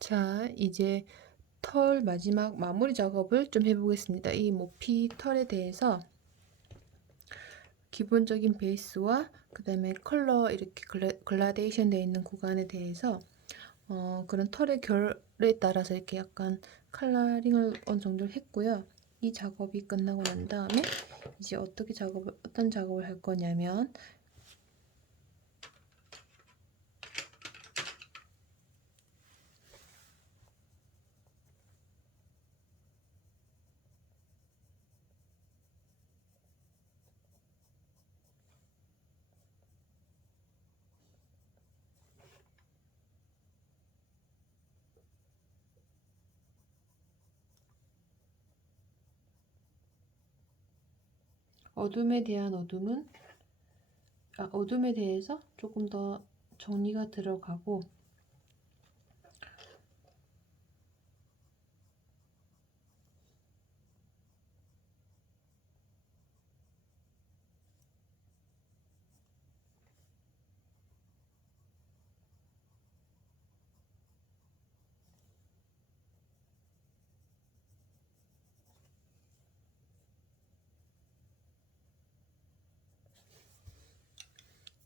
자, 이제 털 마지막 마무리 작업을 좀 해보겠습니다. 이 모피 털에 대해서 기본적인 베이스와 그 다음에 컬러 이렇게 글라데이션 되어 있는 구간에 대해서 그런 털의 결에 따라서 이렇게 약간 컬러링을 어느 정도 했고요. 이 작업이 끝나고 난 다음에 이제 어떤 작업을 할 거냐면, 어둠에 대해서 조금 더 정리가 들어가고,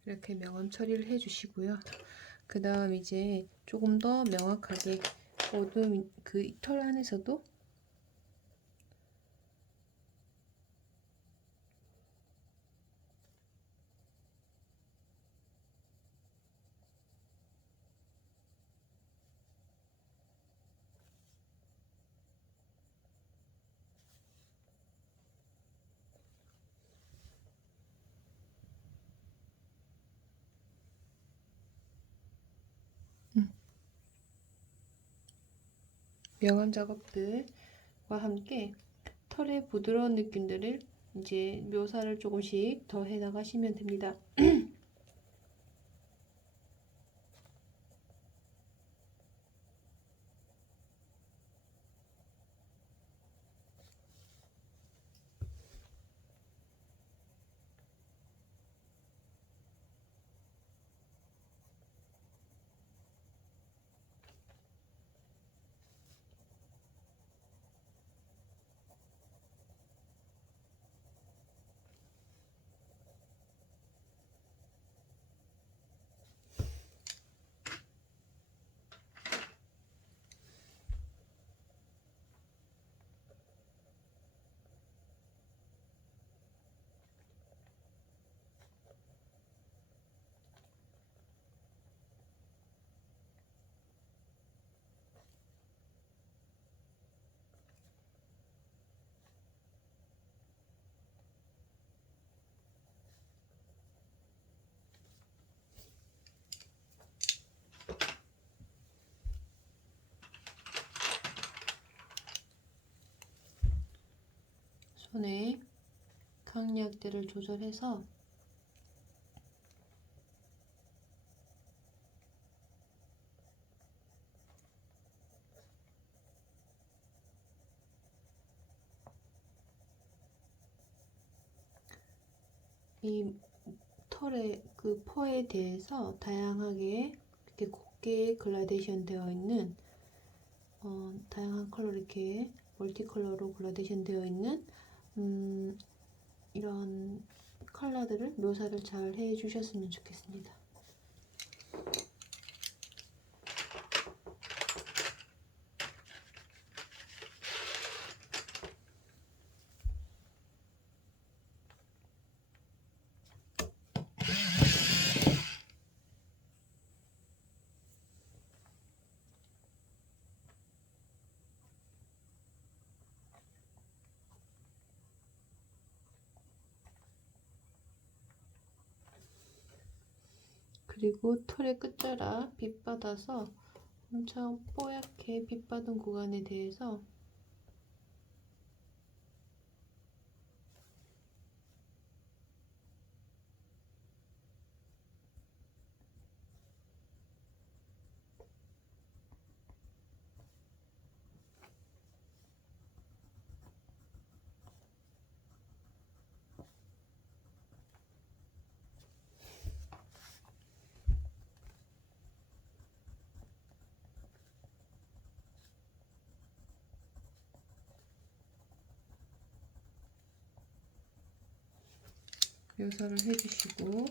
이렇게 명암 처리를 해주시고요. 그 다음 이제 조금 더 명확하게 어둠 그 털 안에서도 명암 작업들과 함께 털의 부드러운 느낌들을 이제 묘사를 조금씩 더 해 나가시면 됩니다. 손에 강약대를 조절해서 이 털의 그 펄에 대해서 다양하게 이렇게 곱게 글라데이션 되어 있는 다양한 컬러 이렇게 멀티 컬러로 글라데이션 되어 있는 이런 컬러들을 묘사를 잘 해주셨으면 좋겠습니다. 그리고 털의 끝자락 빛받아서 엄청 뽀얗게 빛받은 구간에 대해서 묘사를 해주시고,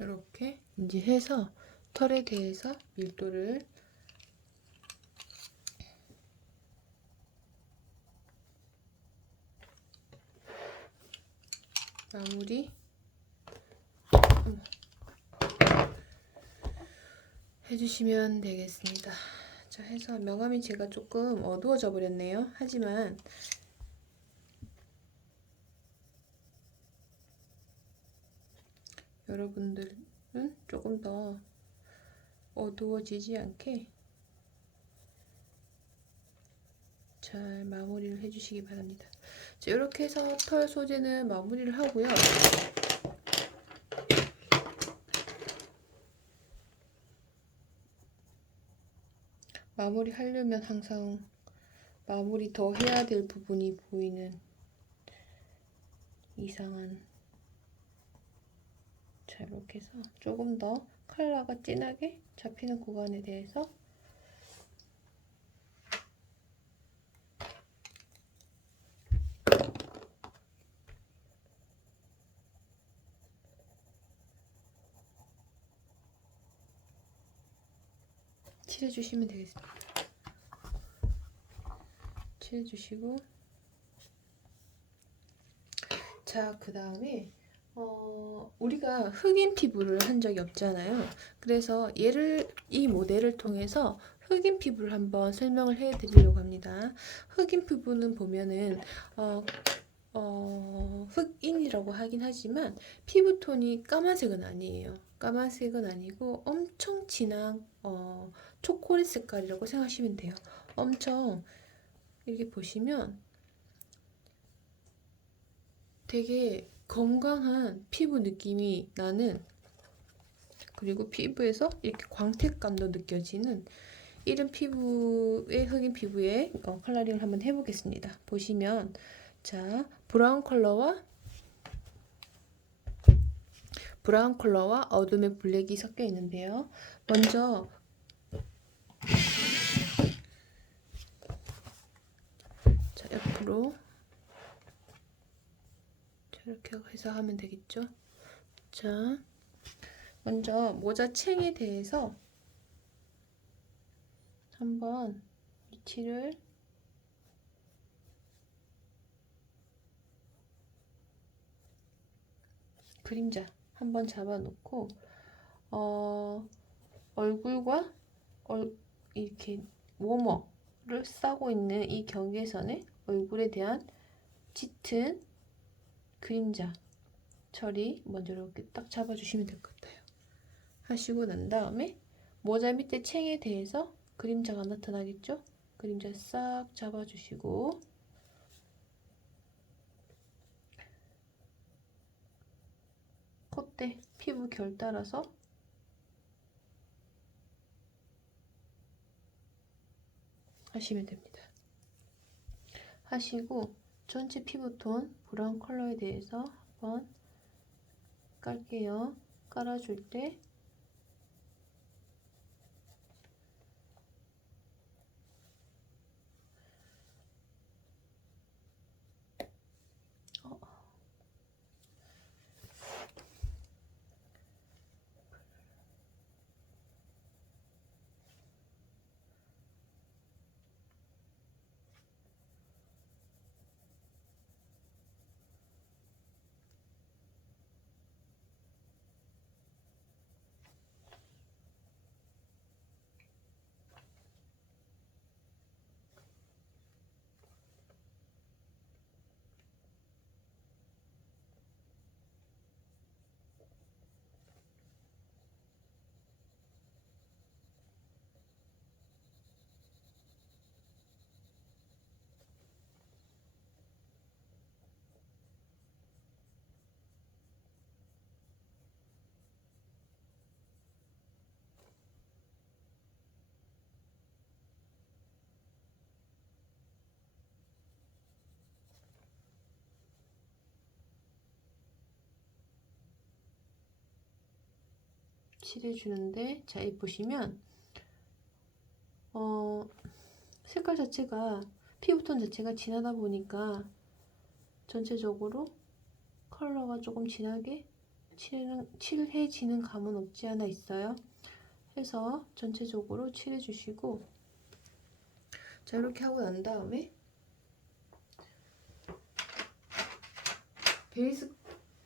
이렇게 이제 해서 털에 대해서 밀도를 마무리 해주시면 되겠습니다. 자, 해서 명암이 제가 조금 어두워져 버렸네요. 하지만 여러분들은 조금 더 어두워지지 않게 잘 마무리를 해주시기 바랍니다. 자, 이렇게 해서 털 소재는 마무리를 하고요. 마무리 하려면 항상 마무리 더 해야 될 부분이 보이는 이상한, 자, 이렇게 해서 조금 더 컬러가 진하게 잡히는 구간에 대해서 칠해주시면 되겠습니다. 칠해주시고, 자, 그 다음에 우리가 흑인 피부를 한 적이 없잖아요. 그래서 이 모델을 통해서 흑인 피부를 한번 설명을 해 드리려고 합니다. 흑인 피부는 보면은 흑인이라고 하긴 하지만 피부톤이 까만색은 아니에요. 까만색은 아니고 엄청 진한 초콜릿 색깔이라고 생각하시면 돼요. 엄청 이렇게 보시면 되게 건강한 피부 느낌이 나는, 그리고 피부에서 이렇게 광택감도 느껴지는 이런 피부의 흑인 피부의 컬러링을 한번 해보겠습니다. 보시면, 자, 브라운 컬러와 어둠의 블랙이 섞여 있는데요. 먼저 자, 옆으로 자, 이렇게 해서 하면 되겠죠? 자, 먼저 모자 챙에 대해서 한번 위치를 그림자 한번 잡아놓고 얼굴과 이렇게 모머를 싸고 있는 이 경계선에 얼굴에 대한 짙은 그림자 처리 먼저 이렇게 딱 잡아주시면 될 것 같아요. 하시고 난 다음에 모자 밑에 챙에 대해서 그림자가 나타나겠죠? 그림자 싹 잡아주시고 콧대 피부 결 따라서 하시면 됩니다. 하시고 전체 피부톤 브라운 컬러에 대해서 한번 깔게요. 깔아줄 때 칠해주는데, 자, 이 보시면 색깔 자체가 피부톤 자체가 진하다 보니까 전체적으로 컬러가 조금 진하게 칠해지는 감은 없지 않아 있어요. 해서 전체적으로 칠해주시고, 자, 이렇게 하고 난 다음에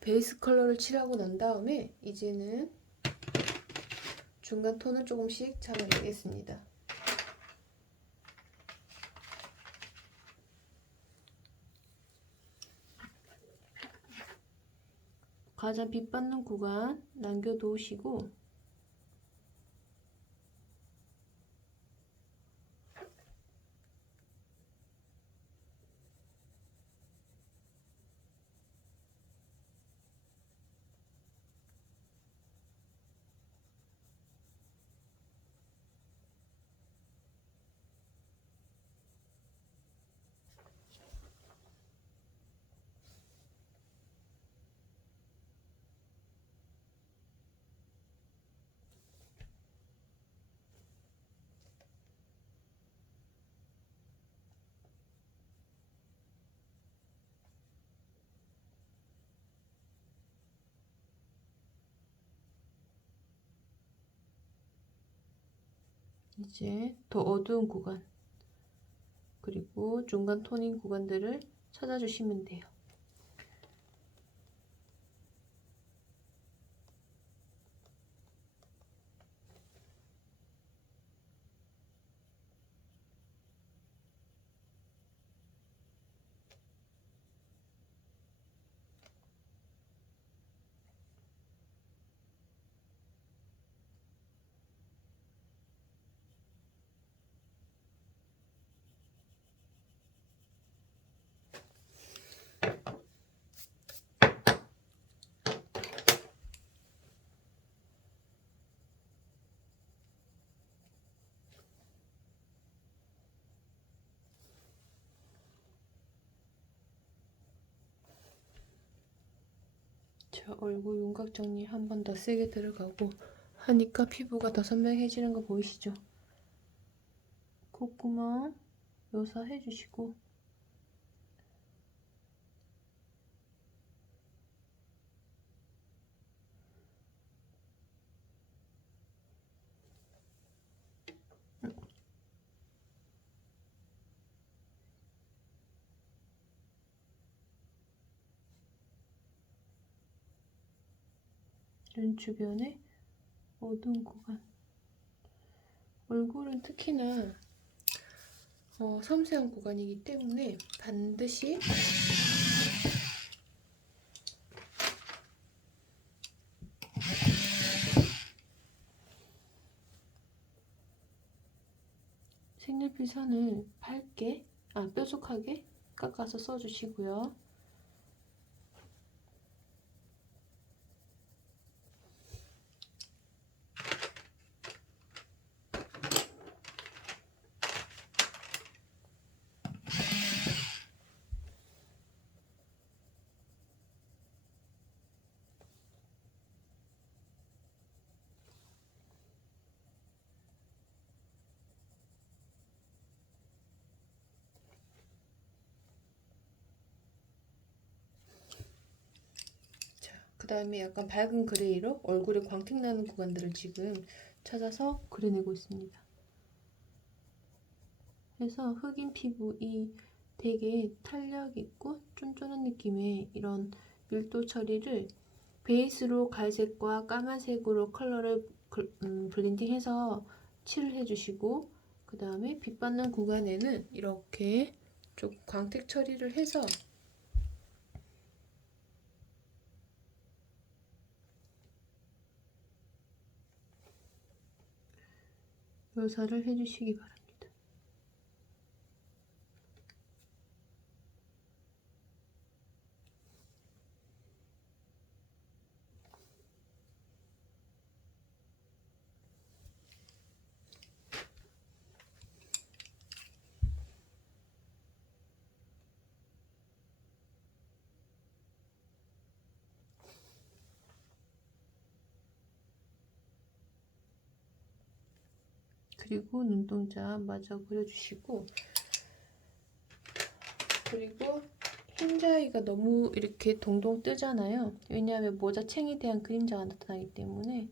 베이스 컬러를 칠하고 난 다음에 이제는 중간 톤을 조금씩 잡아내겠습니다. 가장 빛받는 구간 남겨두시고 이제 더 어두운 구간 그리고 중간 톤인 구간들을 찾아주시면 돼요. 자, 얼굴 윤곽 정리 한 번 더 세게 들어가고 하니까 피부가 더 선명해지는 거 보이시죠? 콧구멍 묘사해 주시고 눈 주변에 어두운 구간. 얼굴은 특히나 섬세한 구간이기 때문에 반드시 색연필 선을 밝게, 뾰족하게 깎아서 써주시고요. 그 다음에 약간 밝은 그레이로 얼굴에 광택 나는 구간들을 지금 찾아서 그려내고 있습니다. 그래서 흑인 피부, 이 되게 탄력 있고 쫀쫀한 느낌의 이런 밀도 처리를 베이스로 갈색과 까만색으로 컬러를 블렌딩해서 칠을 해주시고, 그 다음에 빛받는 구간에는 이렇게 좀 광택 처리를 해서 묘사를 해주시기 바랍니다. 그리고 눈동자 마저 그려주시고, 그리고 흰자위가 너무 이렇게 동동 뜨잖아요. 왜냐하면 모자챙에 대한 그림자가 나타나기 때문에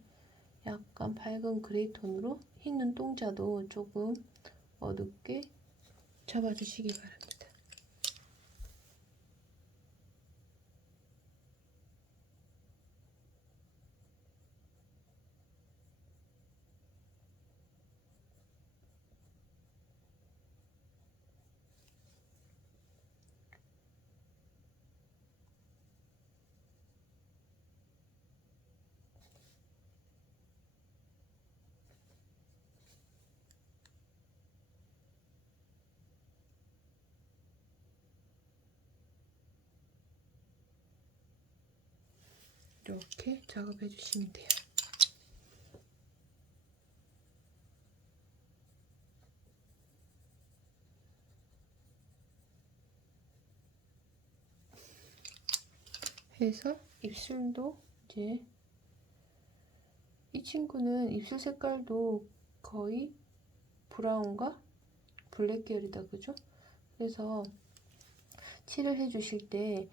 약간 밝은 그레이 톤으로 흰 눈동자도 조금 어둡게 잡아주시기 바랍니다. 이렇게 작업해 주시면 돼요. 해서 입술도 이제 이 친구는 입술 색깔도 거의 브라운과 블랙 계열이다, 그죠? 그래서 칠을 해주실 때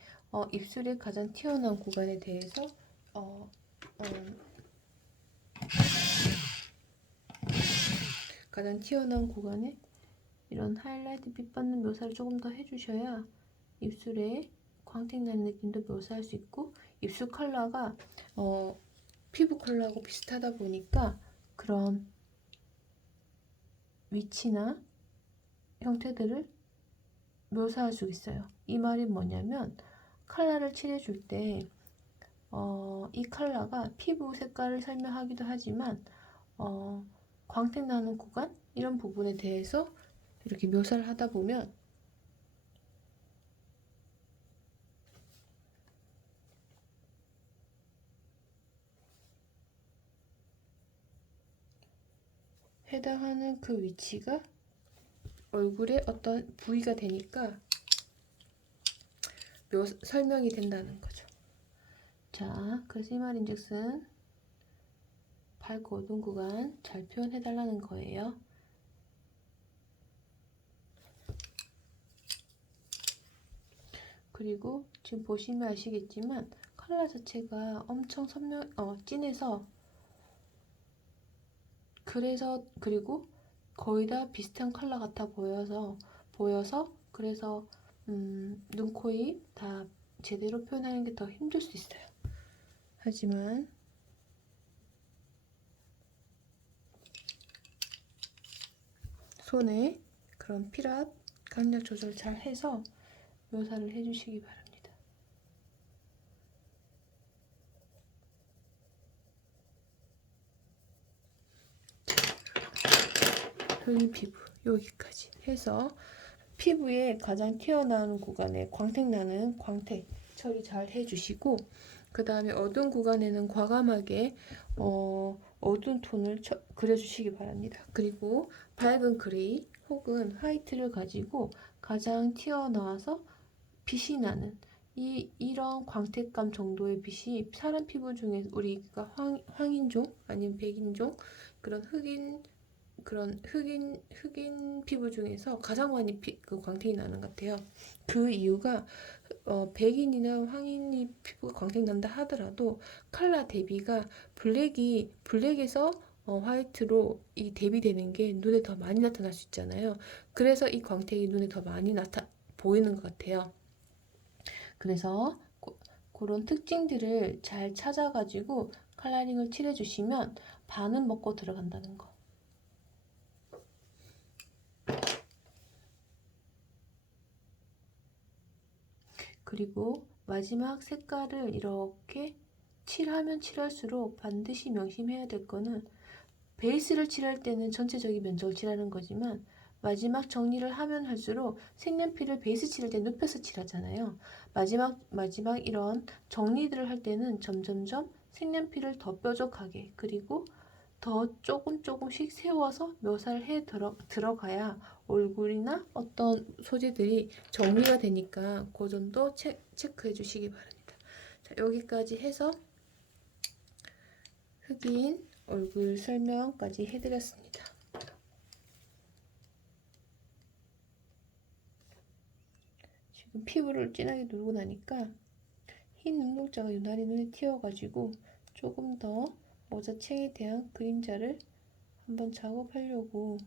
입술의 가장 튀어나온 구간에 대해서 가장 튀어나온 구간에 이런 하이라이트 빛받는 묘사를 조금 더 해주셔야 입술에 광택 나는 느낌도 묘사할 수 있고, 입술 컬러가 피부 컬러하고 비슷하다 보니까 그런 위치나 형태들을 묘사할 수 있어요. 이 말이 뭐냐면, 컬러를 칠해줄 때 이 컬러가 피부 색깔을 설명하기도 하지만 광택 나는 구간 이런 부분에 대해서 이렇게 묘사를 하다 보면 해당하는 그 위치가 얼굴의 어떤 부위가 되니까 설명이 된다는 거죠. 자, 그래서 이 말인즉슨 밝고 어두운 구간 잘 표현해 달라는 거예요. 그리고 지금 보시면 아시겠지만 컬러 자체가 엄청 진해서, 그리고 거의 다 비슷한 컬러 같아 보여서 그래서 눈, 코, 입 다 제대로 표현하는 게 더 힘들 수 있어요. 하지만 손에 그런 피랍 강약 조절 잘 해서 묘사를 해주시기 바랍니다. 흑인 피부 여기까지 해서 피부에 가장 튀어나오는 구간에 광택 나는 광택 처리 잘 해주시고, 그 다음에 어두운 구간에는 과감하게 어두운 톤을 그려주시기 바랍니다. 그리고 밝은 그레이 혹은 화이트를 가지고 가장 튀어나와서 빛이 나는 이런 광택감 정도의 빛이 사람 피부 중에 우리가 황인종 아니면 백인종 흑인 피부 중에서 가장 많이 그 광택이 나는 것 같아요. 그 이유가 백인이나 황인이 피부가 광택 난다 하더라도 컬러 대비가 블랙에서 화이트로 이 대비되는 게 눈에 더 많이 나타날 수 있잖아요. 그래서 이 광택이 눈에 더 많이 보이는 것 같아요. 그래서 그런 특징들을 잘 찾아가지고 컬러링을 칠해주시면 반은 먹고 들어간다는 거. 그리고 마지막 색깔을 이렇게 칠하면 칠할수록 반드시 명심해야 될 거는, 베이스를 칠할 때는 전체적인 면적을 칠하는 거지만 마지막 정리를 하면 할수록 색연필을 베이스 칠할 때 눕혀서 칠하잖아요. 마지막 이런 정리들을 할 때는 점점점 색연필을 더 뾰족하게, 그리고 더 조금씩 세워서 묘사를 해 들어가야 얼굴이나 어떤 소재들이 정리가 되니까 그 점도 체크해 주시기 바랍니다. 자, 여기까지 해서 흑인 얼굴 설명까지 해드렸습니다. 지금 피부를 진하게 누르고 나니까 흰 눈동자가 유난히 눈에 튀어가지고 조금 더 모자챙에 대한 그림자를 한번 작업하려고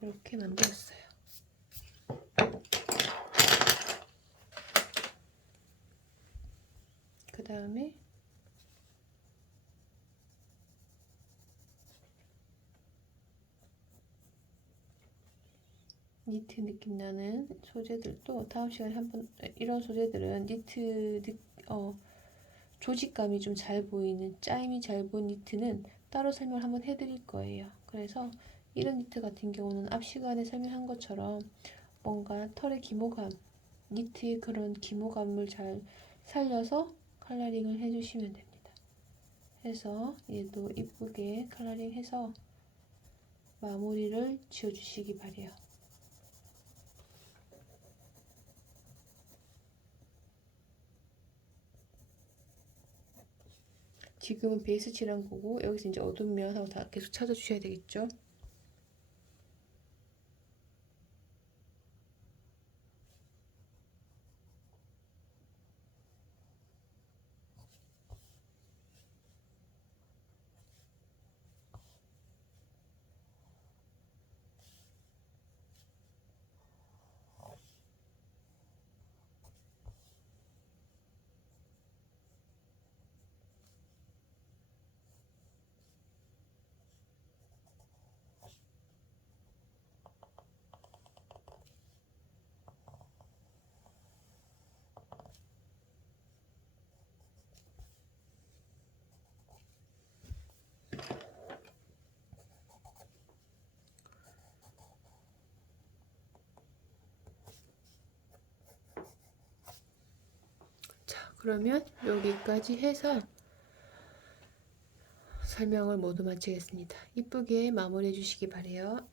이렇게 만들었어요. 그 다음에 니트 느낌 나는 소재들도 다음 시간에 한번, 이런 소재들은 조직감이 좀 잘 보이는, 짜임이 잘 보이는 니트는 따로 설명을 한번 해드릴 거예요. 그래서 이런 니트 같은 경우는 앞 시간에 설명한 것처럼 뭔가 털의 기모감, 니트의 그런 기모감을 잘 살려서 컬러링을 해주시면 됩니다. 해서 얘도 이쁘게 컬러링 해서 마무리를 지어주시기 바래요. 지금은 베이스 칠한 거고 여기서 이제 어두운 면 하고 다 계속 찾아주셔야 되겠죠. 자, 그러면 여기까지 해서 설명을 모두 마치겠습니다. 이쁘게 마무리해 주시기 바래요.